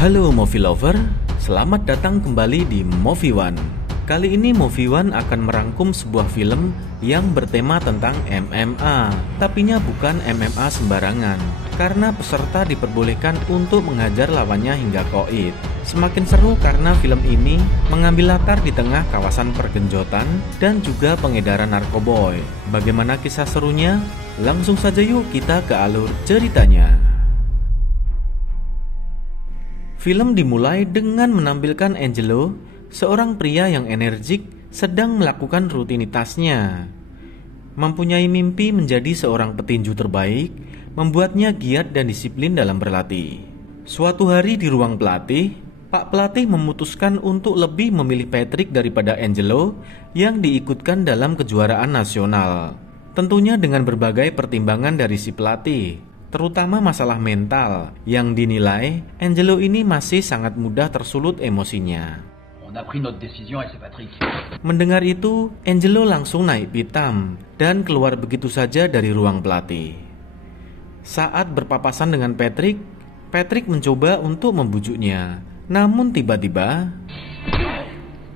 Halo Movie Lover, selamat datang kembali di Movie One. Kali ini Movie One akan merangkum sebuah film yang bertema tentang MMA. Tapinya bukan MMA sembarangan, karena peserta diperbolehkan untuk menghajar lawannya hingga koit. Semakin seru karena film ini mengambil latar di tengah kawasan pergenjotan dan juga pengedaran narkoboy. Bagaimana kisah serunya? Langsung saja yuk kita ke alur ceritanya. Film dimulai dengan menampilkan Angelo, seorang pria yang energik sedang melakukan rutinitasnya. Mempunyai mimpi menjadi seorang petinju terbaik, membuatnya giat dan disiplin dalam berlatih. Suatu hari di ruang pelatih, Pak Pelatih memutuskan untuk lebih memilih Patrick daripada Angelo yang diikutkan dalam kejuaraan nasional. Tentunya dengan berbagai pertimbangan dari si pelatih, terutama masalah mental yang dinilai Angelo ini masih sangat mudah tersulut emosinya. Mendengar itu, Angelo langsung naik pitam dan keluar begitu saja dari ruang pelatih. Saat berpapasan dengan Patrick mencoba untuk membujuknya. Namun tiba-tiba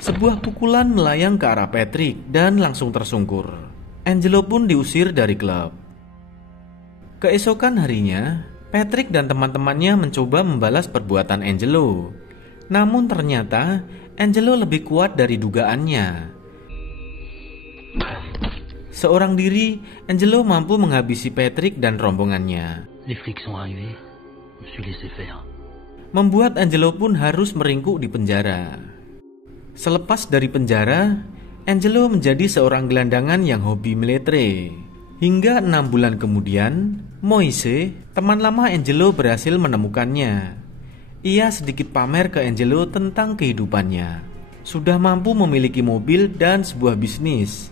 sebuah pukulan melayang ke arah Patrick dan langsung tersungkur. Angelo pun diusir dari klub. Keesokan harinya, Patrick dan teman-temannya mencoba membalas perbuatan Angelo. Namun ternyata Angelo lebih kuat dari dugaannya. Seorang diri, Angelo mampu menghabisi Patrick dan rombongannya. Membuat Angelo pun harus meringkuk di penjara. Selepas dari penjara, Angelo menjadi seorang gelandangan yang hobi militer. Hingga 6 bulan kemudian, Moise, teman lama Angelo, berhasil menemukannya. Ia sedikit pamer ke Angelo tentang kehidupannya. Sudah mampu memiliki mobil dan sebuah bisnis.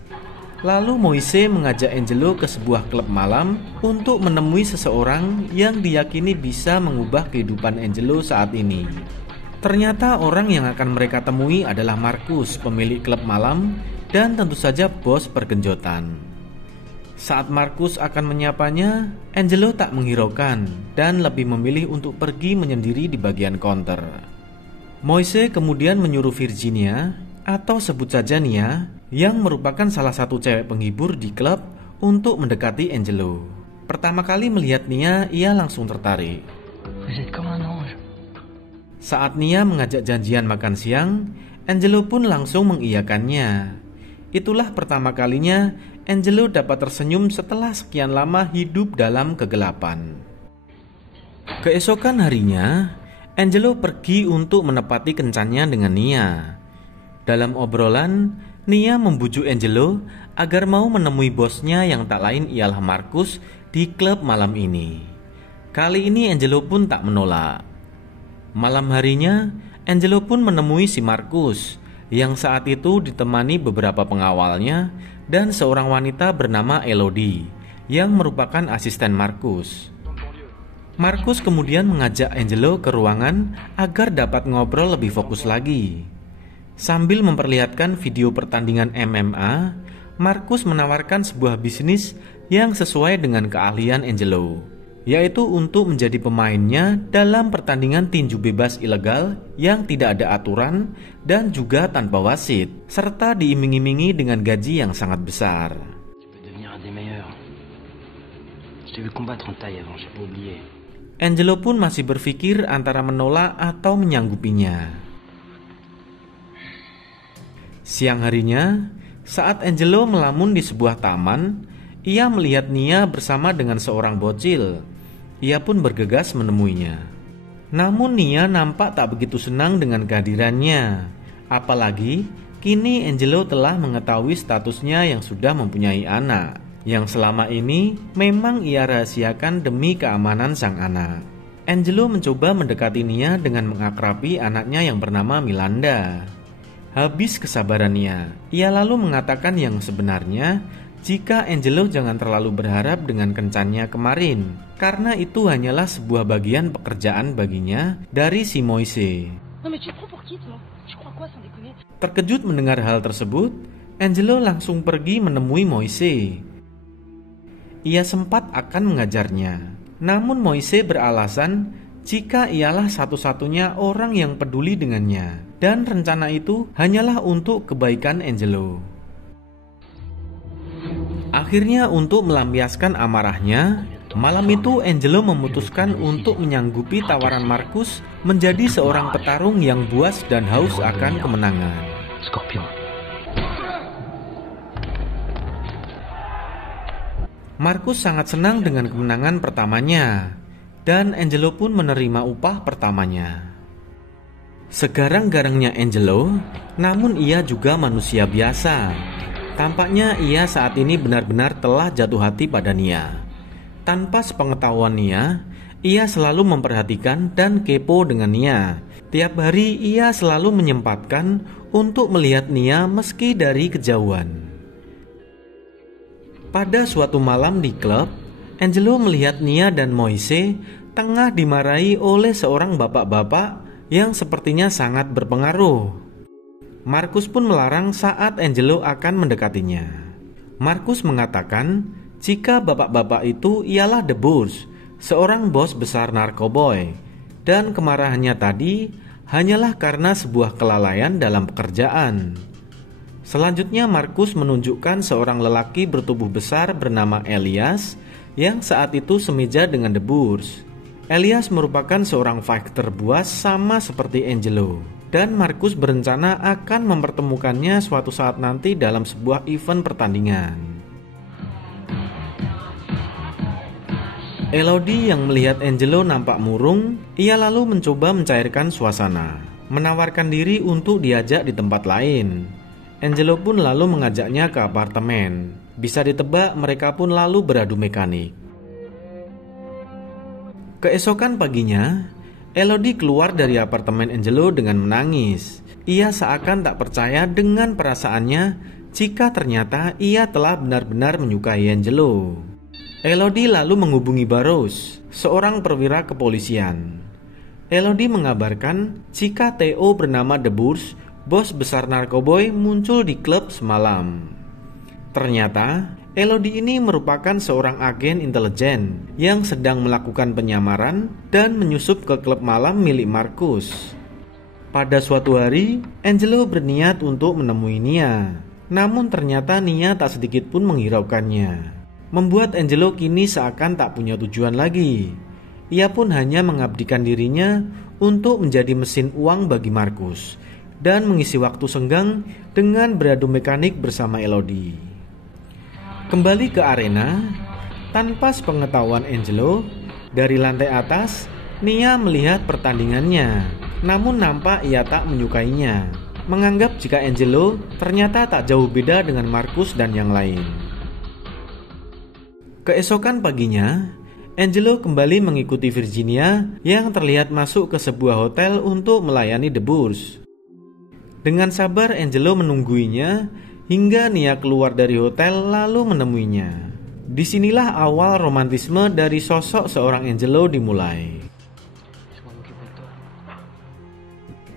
Lalu Moise mengajak Angelo ke sebuah klub malam untuk menemui seseorang yang diyakini bisa mengubah kehidupan Angelo saat ini. Ternyata orang yang akan mereka temui adalah Marcus, pemilik klub malam dan tentu saja bos pergenjotan. Saat Marcus akan menyapanya, Angelo tak menghiraukan dan lebih memilih untuk pergi menyendiri di bagian counter. Moise kemudian menyuruh Virginia, atau sebut saja Nia, yang merupakan salah satu cewek penghibur di klub, untuk mendekati Angelo. Pertama kali melihat Nia, ia langsung tertarik. Saat Nia mengajak janjian makan siang, Angelo pun langsung mengiyakannya. Itulah pertama kalinya Angelo dapat tersenyum setelah sekian lama hidup dalam kegelapan. Keesokan harinya, Angelo pergi untuk menepati kencannya dengan Nia. Dalam obrolan, Nia membujuk Angelo agar mau menemui bosnya yang tak lain ialah Marcus di klub malam ini. Kali ini Angelo pun tak menolak. Malam harinya, Angelo pun menemui si Marcus yang saat itu ditemani beberapa pengawalnya dan seorang wanita bernama Elodie yang merupakan asisten Marcus. Marcus kemudian mengajak Angelo ke ruangan agar dapat ngobrol lebih fokus lagi. Sambil memperlihatkan video pertandingan MMA, Marcus menawarkan sebuah bisnis yang sesuai dengan keahlian Angelo, yaitu untuk menjadi pemainnya dalam pertandingan tinju bebas ilegal yang tidak ada aturan dan juga tanpa wasit, serta diiming-imingi dengan gaji yang sangat besar. Angelo pun masih berpikir antara menolak atau menyanggupinya. Siang harinya, saat Angelo melamun di sebuah taman, ia melihat Nia bersama dengan seorang bocil. Ia pun bergegas menemuinya. Namun Nia nampak tak begitu senang dengan kehadirannya. Apalagi kini Angelo telah mengetahui statusnya yang sudah mempunyai anak, yang selama ini memang ia rahasiakan demi keamanan sang anak. Angelo mencoba mendekati Nia dengan mengakrabi anaknya yang bernama Milanda. Habis kesabarannya, ia lalu mengatakan yang sebenarnya jika Angelo jangan terlalu berharap dengan kencannya kemarin, karena itu hanyalah sebuah bagian pekerjaan baginya dari si Moise. Terkejut mendengar hal tersebut, Angelo langsung pergi menemui Moise. Ia sempat akan mengajarnya, namun Moise beralasan jika ialah satu-satunya orang yang peduli dengannya, dan rencana itu hanyalah untuk kebaikan Angelo. Akhirnya untuk melampiaskan amarahnya, malam itu Angelo memutuskan untuk menyanggupi tawaran Marcus menjadi seorang petarung yang buas dan haus akan kemenangan. Scorpion. Marcus sangat senang dengan kemenangan pertamanya, dan Angelo pun menerima upah pertamanya. Segarang-garangnya Angelo, namun ia juga manusia biasa. Tampaknya ia saat ini benar-benar telah jatuh hati pada Nia. Tanpa sepengetahuan Nia, ia selalu memperhatikan dan kepo dengan Nia. Tiap hari ia selalu menyempatkan untuk melihat Nia meski dari kejauhan. Pada suatu malam di klub, Angelo melihat Nia dan Moise tengah dimarahi oleh seorang bapak-bapak yang sepertinya sangat berpengaruh. Marcus pun melarang saat Angelo akan mendekatinya. Marcus mengatakan jika bapak-bapak itu ialah The Boss, seorang bos besar narkoboy, dan kemarahannya tadi hanyalah karena sebuah kelalaian dalam pekerjaan. Selanjutnya Marcus menunjukkan seorang lelaki bertubuh besar bernama Elias yang saat itu semeja dengan The Boss. Elias merupakan seorang fighter buas sama seperti Angelo, dan Marcus berencana akan mempertemukannya suatu saat nanti dalam sebuah event pertandingan. Elodie yang melihat Angelo nampak murung, ia lalu mencoba mencairkan suasana, menawarkan diri untuk diajak di tempat lain. Angelo pun lalu mengajaknya ke apartemen. Bisa ditebak mereka pun lalu beradu mekanik. Keesokan paginya, Elodie keluar dari apartemen Angelo dengan menangis. Ia seakan tak percaya dengan perasaannya jika ternyata ia telah benar-benar menyukai Angelo. Elodie lalu menghubungi Barros, seorang perwira kepolisian. Elodie mengabarkan jika Theo bernama The Boss, bos besar narkoboy, muncul di klub semalam. Ternyata Elodie ini merupakan seorang agen intelijen yang sedang melakukan penyamaran dan menyusup ke klub malam milik Marcus. Pada suatu hari, Angelo berniat untuk menemui Nia. Namun ternyata Nia tak sedikit pun menghiraukannya, membuat Angelo kini seakan tak punya tujuan lagi. Ia pun hanya mengabdikan dirinya untuk menjadi mesin uang bagi Marcus dan mengisi waktu senggang dengan beradu mekanik bersama Elodie. Kembali ke arena, tanpa sepengetahuan Angelo, dari lantai atas, Nia melihat pertandingannya, namun nampak ia tak menyukainya, menganggap jika Angelo ternyata tak jauh beda dengan Marcus dan yang lain. Keesokan paginya, Angelo kembali mengikuti Virginia yang terlihat masuk ke sebuah hotel untuk melayani The Boss. Dengan sabar Angelo menungguinya hingga Nia keluar dari hotel lalu menemuinya. Disinilah awal romantisme dari sosok seorang Angelo dimulai.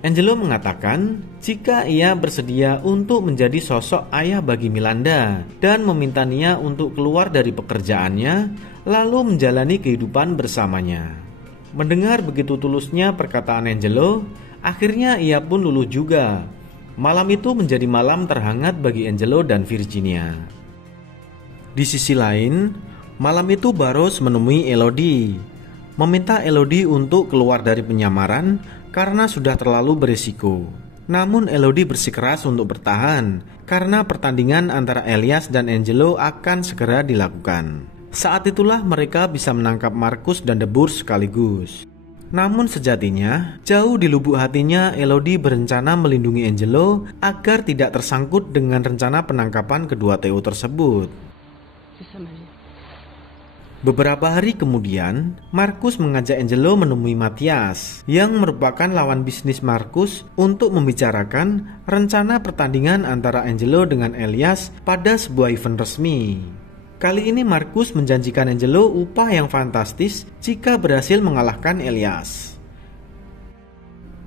Angelo mengatakan jika ia bersedia untuk menjadi sosok ayah bagi Milanda dan meminta Nia untuk keluar dari pekerjaannya lalu menjalani kehidupan bersamanya. Mendengar begitu tulusnya perkataan Angelo, akhirnya ia pun luluh juga. Malam itu menjadi malam terhangat bagi Angelo dan Virginia. Di sisi lain, malam itu Barros menemui Elodie, meminta Elodie untuk keluar dari penyamaran karena sudah terlalu berisiko. Namun Elodie bersikeras untuk bertahan karena pertandingan antara Elias dan Angelo akan segera dilakukan. Saat itulah mereka bisa menangkap Marcus dan The Boss sekaligus. Namun sejatinya, jauh di lubuk hatinya Elodie berencana melindungi Angelo agar tidak tersangkut dengan rencana penangkapan kedua Theo tersebut. Beberapa hari kemudian, Marcus mengajak Angelo menemui Matthias yang merupakan lawan bisnis Marcus untuk membicarakan rencana pertandingan antara Angelo dengan Elias pada sebuah event resmi. Kali ini Marcus menjanjikan Angelo upah yang fantastis jika berhasil mengalahkan Elias.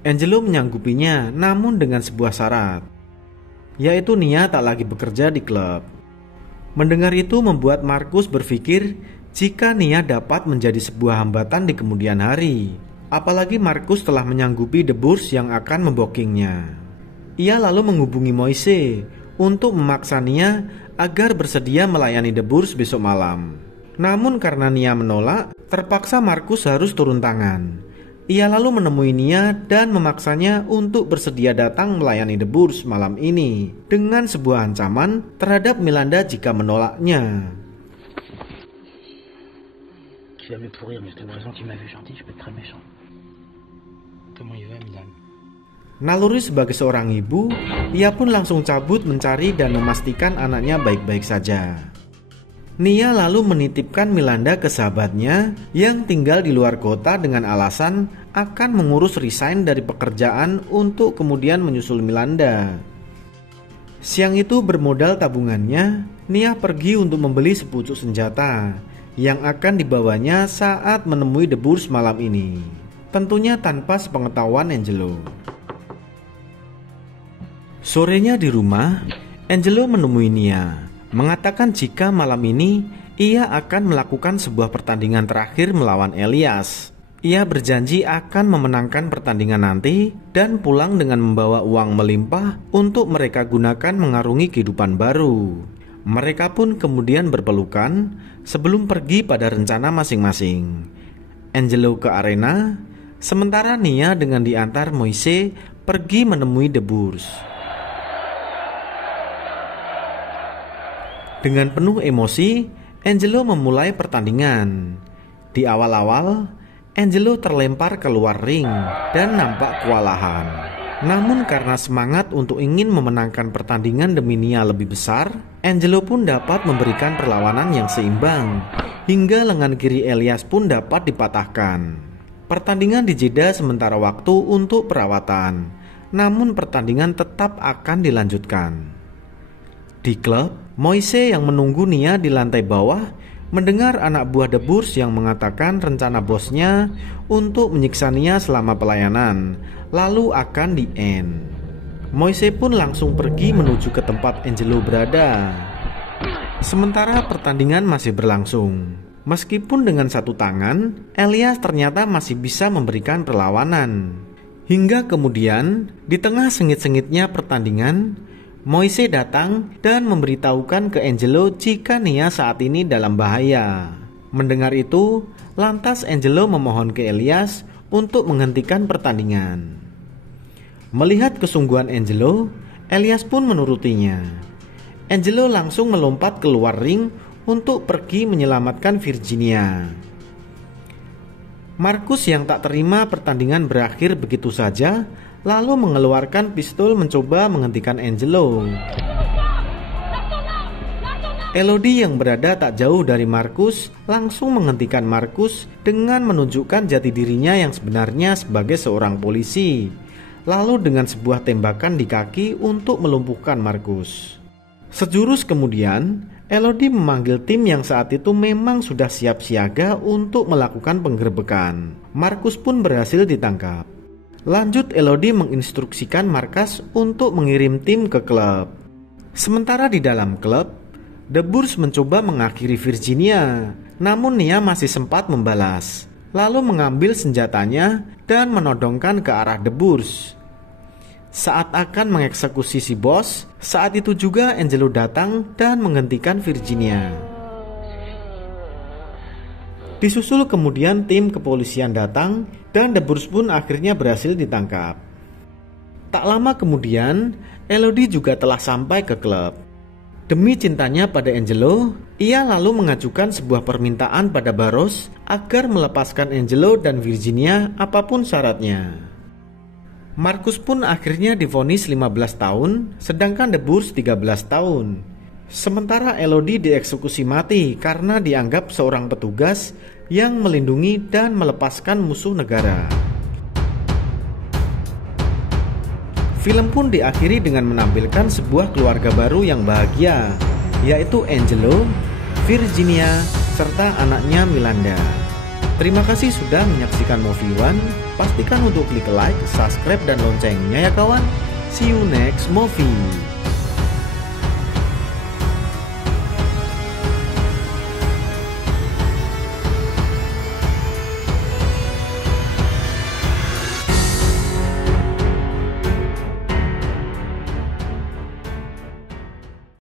Angelo menyanggupinya, namun dengan sebuah syarat, yaitu Nia tak lagi bekerja di klub. Mendengar itu membuat Marcus berpikir jika Nia dapat menjadi sebuah hambatan di kemudian hari. Apalagi Markus telah menyanggupi The Bourse yang akan membokingnya. Ia lalu menghubungi Moise untuk memaksa Nia agar bersedia melayani The Bourse besok malam. Namun karena Nia menolak, terpaksa Markus harus turun tangan. Ia lalu menemui Nia dan memaksanya untuk bersedia datang melayani The Bourse malam ini dengan sebuah ancaman terhadap Milanda jika menolaknya. Tu vas me pourrir, mais t'as raison, tu m'as vu gentil, je peux être très méchant. Comment il va, Milan? Naluri sebagai seorang ibu, ia pun langsung cabut mencari dan memastikan anaknya baik-baik saja. Nia lalu menitipkan Milanda ke sahabatnya yang tinggal di luar kota dengan alasan akan mengurus resign dari pekerjaan untuk kemudian menyusul Milanda. Siang itu bermodal tabungannya, Nia pergi untuk membeli sepucuk senjata yang akan dibawanya saat menemui The Bourse malam ini. Tentunya tanpa sepengetahuan Angelo. Sorenya di rumah, Angelo menemui Nia, mengatakan jika malam ini ia akan melakukan sebuah pertandingan terakhir melawan Elias. Ia berjanji akan memenangkan pertandingan nanti dan pulang dengan membawa uang melimpah untuk mereka gunakan mengarungi kehidupan baru. Mereka pun kemudian berpelukan sebelum pergi pada rencana masing-masing. Angelo ke arena, sementara Nia dengan diantar Moise pergi menemui The Bourse. Dengan penuh emosi, Angelo memulai pertandingan. Di awal-awal, Angelo terlempar keluar ring dan nampak kewalahan. Namun karena semangat untuk ingin memenangkan pertandingan demi Nia lebih besar, Angelo pun dapat memberikan perlawanan yang seimbang, hingga lengan kiri Elias pun dapat dipatahkan. Pertandingan dijeda sementara waktu untuk perawatan, namun pertandingan tetap akan dilanjutkan. Di klub, Moise yang menunggu Nia di lantai bawah mendengar anak buah The Bourse yang mengatakan rencana bosnya untuk menyiksa Nia selama pelayanan, lalu akan di-end. Moise pun langsung pergi menuju ke tempat Angelo berada. Sementara pertandingan masih berlangsung. Meskipun dengan satu tangan, Elias ternyata masih bisa memberikan perlawanan. Hingga kemudian, di tengah sengit-sengitnya pertandingan, Moise datang dan memberitahukan ke Angelo jika Nia saat ini dalam bahaya. Mendengar itu, lantas Angelo memohon ke Elias untuk menghentikan pertandingan. Melihat kesungguhan Angelo, Elias pun menurutinya. Angelo langsung melompat keluar ring untuk pergi menyelamatkan Virginia. Markus yang tak terima pertandingan berakhir begitu saja, lalu mengeluarkan pistol mencoba menghentikan Angelo. Elodie yang berada tak jauh dari Markus langsung menghentikan Markus dengan menunjukkan jati dirinya yang sebenarnya sebagai seorang polisi, lalu dengan sebuah tembakan di kaki untuk melumpuhkan Markus. Sejurus kemudian, Elodie memanggil tim yang saat itu memang sudah siap siaga untuk melakukan penggerbekan. Markus pun berhasil ditangkap. Lanjut, Elodie menginstruksikan markas untuk mengirim tim ke klub. Sementara di dalam klub, The Bourse mencoba mengakhiri Virginia, namun Nia masih sempat membalas, lalu mengambil senjatanya dan menodongkan ke arah The Bourse. Saat akan mengeksekusi si bos, saat itu juga Angelo datang dan menghentikan Virginia. Disusul kemudian tim kepolisian datang dan The Bourse pun akhirnya berhasil ditangkap. Tak lama kemudian, Elodie juga telah sampai ke klub. Demi cintanya pada Angelo, ia lalu mengajukan sebuah permintaan pada Barros agar melepaskan Angelo dan Virginia apapun syaratnya. Markus pun akhirnya divonis 15 tahun, sedangkan The Bourse 13 tahun. Sementara Elodie dieksekusi mati karena dianggap seorang petugas yang melindungi dan melepaskan musuh negara. Film pun diakhiri dengan menampilkan sebuah keluarga baru yang bahagia, yaitu Angelo, Virginia, serta anaknya Milanda. Terima kasih sudah menyaksikan Movie One. Pastikan untuk klik like, subscribe, dan loncengnya ya kawan. See you next movie.